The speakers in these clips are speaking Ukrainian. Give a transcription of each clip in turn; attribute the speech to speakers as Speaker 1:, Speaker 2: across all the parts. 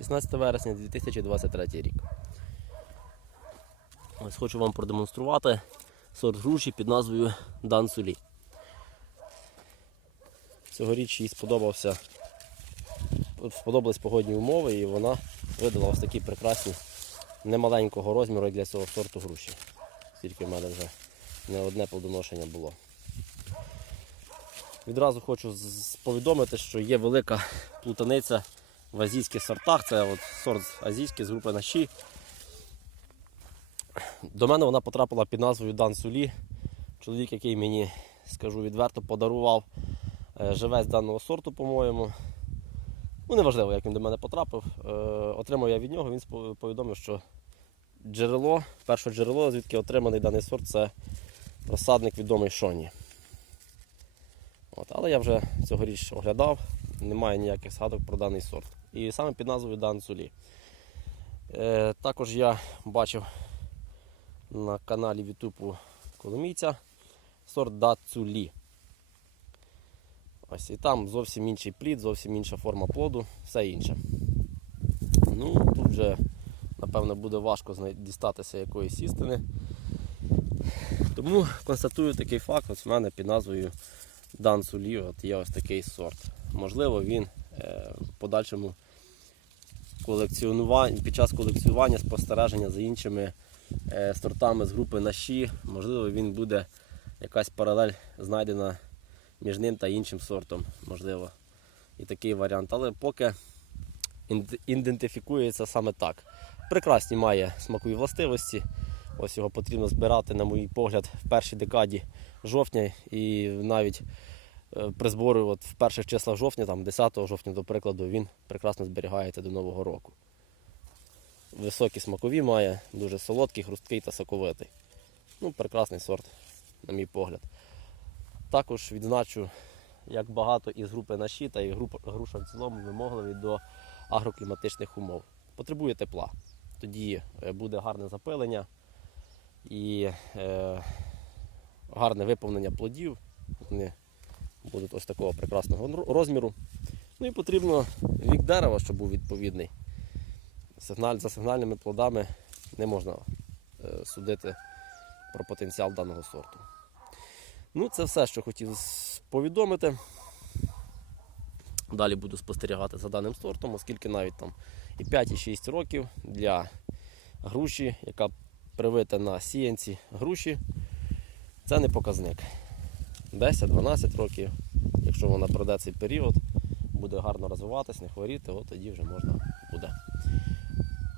Speaker 1: 16 вересня 2023 рік. Ось хочу вам продемонструвати сорт груші під назвою Дансулі. Цьогоріч їй сподобався, сподобались погодні умови і вона видала ось такі прекрасні немаленького розміру для цього сорту груші. Тільки в мене вже не одне плодоношення було. Відразу хочу повідомити, що є велика плутаниця в азійських сортах. Це от сорт азійський з групи Наші. До мене вона потрапила під назвою Дан Сулі. Чоловік, який мені, скажу відверто, подарував е, живець даного сорту, по-моєму. Ну, неважливо, як він до мене потрапив. Е, Отримав я від нього, він повідомив, що джерело, перше джерело, звідки отриманий даний сорт, це розсадник відомий Шоні. От, але я вже цьогоріч оглядав, немає ніяких згадок про даний сорт. І саме під назвою Дан Сулі. Е, також я бачив на каналі Ютубу Коломійця сорт Дацулі. Ось і там зовсім інший плід, зовсім інша форма плоду, все інше. Ну, тут вже, напевно, буде важко дістатися якоїсь істини. Тому констатую такий факт, ось в мене під назвою Дан Сулі, от є ось такий сорт. Можливо, він е, в подальшому під час колекціонування спостереження за іншими е, сортами з групи наші, можливо, він буде якась паралель знайдена між ним та іншим сортом, можливо, і такий варіант. Але поки ідентифікується саме так. Прекрасні має смакові властивості. Ось його потрібно збирати, на мій погляд, в першій декаді жовтня і навіть е, при зборі от в перших числах жовтня, там 10 жовтня, до прикладу, він прекрасно зберігається до Нового року. Високі смакові має, дуже солодкий, хрусткий та соковитий. Ну, прекрасний сорт, на мій погляд. Також відзначу, як багато із групи наші та і груша в цілому вимогливі до агрокліматичних умов. Потребує тепла. Тоді е, буде гарне запилення і е, гарне виповнення плодів. Вони будуть ось такого прекрасного розміру. Ну і потрібно вік дерева, щоб був відповідний. Сигналь, за сигнальними плодами не можна е, судити про потенціал даного сорту. Ну, це все, що хотів повідомити. Далі буду спостерігати за даним сортом, оскільки навіть там і 5, і 6 років для груші, яка привита на сіянці груші, це не показник. 10-12 років, якщо вона пройде цей період, буде гарно розвиватись, не хворіти, от тоді вже можна буде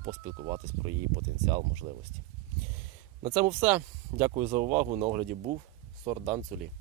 Speaker 1: поспілкуватись про її потенціал, можливості. На цьому все. Дякую за увагу. На огляді був сорт Данцулі.